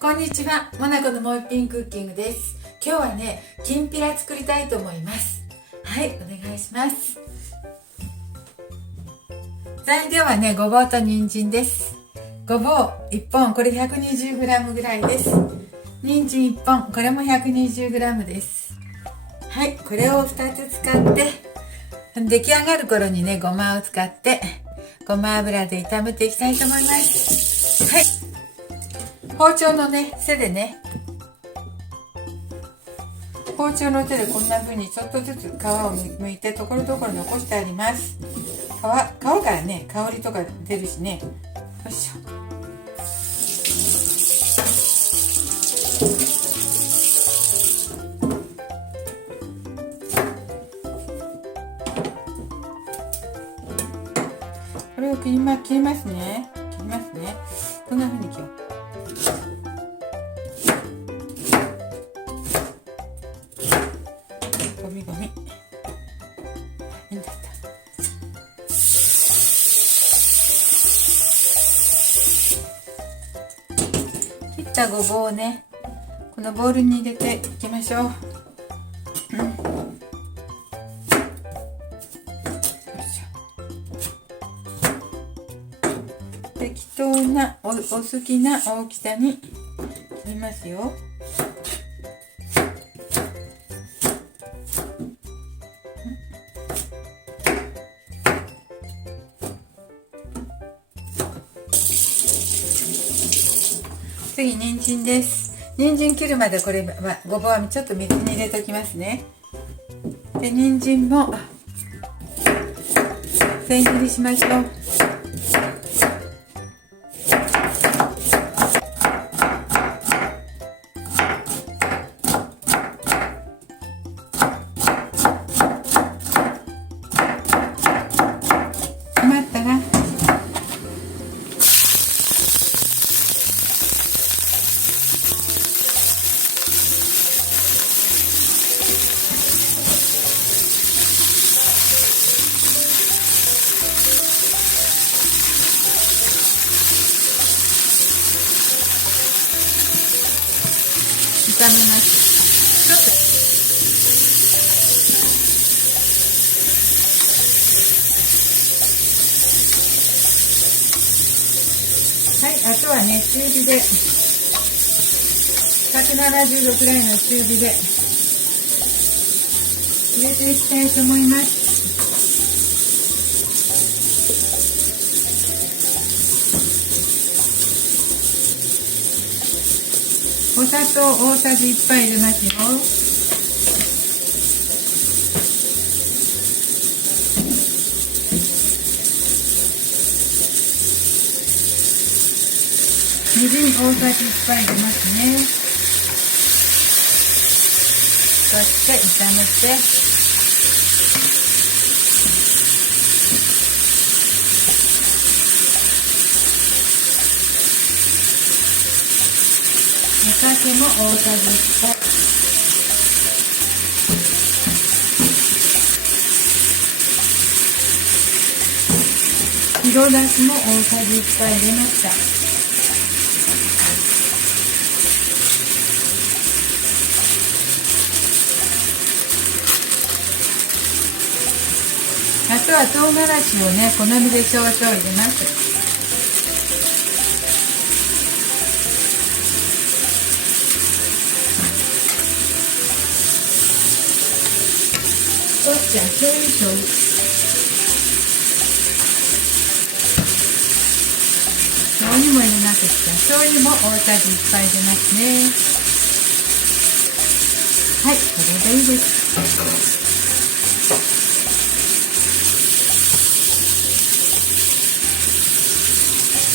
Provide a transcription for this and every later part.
こんにちは、モナコのもう一品クッキングです。今日はね、きんぴら作りたいと思います。はい、お願いします。材料はね、ごぼうと人参です。ごぼう1本、これ 120g ぐらいです。人参1本、これも 120g です。はい、これを2つ使って、出来上がる頃にね、ごまを使って、ごま油で炒めていきたいと思います。はい。包丁のね、背でね、包丁の手でこんな風にちょっとずつ皮を剥いてところどころ残してあります。皮からね、香りとか出るしね。よいしょ。これを切りますね。こんな風に切ろう。ゴミいいんだった。切ったごぼうをね、このボウルに入れていきましょう。適当なお好きな大きさに切りますよ。次、人参です。人参切るまでこれはごぼうはちょっと水に入れておきますね。で、人参も千切りしましょう。余ったら炒めます。はい、あとはね、中火で170度くらいの中火で入れていきたいと思います。お砂糖大さじ1杯入れますよ。みりん大さじ1杯入れますね。そして炒めて、お酒も大さじ1杯。白だしも大さじ1杯入れました。あとは唐辛子をね、好みで少々入れます。少し醤油。醤油も入れなくて、醤油も大さじ1杯入れますね。はい、これでいいです。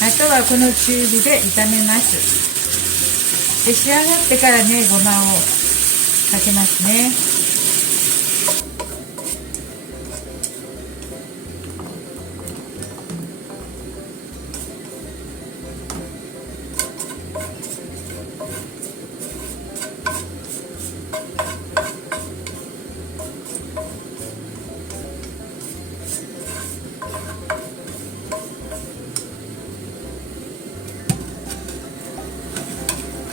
あとはこの中火で炒めます。で、仕上がってからね、ごまをかけますね。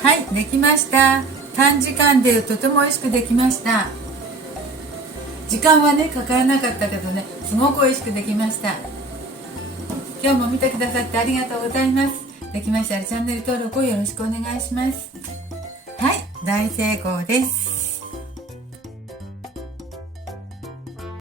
ははい、できました。短時間でとても美味しくできました。時間はねかからなかったけどね、すごく美味しくできました。今日も見てくださってありがとうございます。できましたらチャンネル登録をよろしくお願いします。はい、大成功です。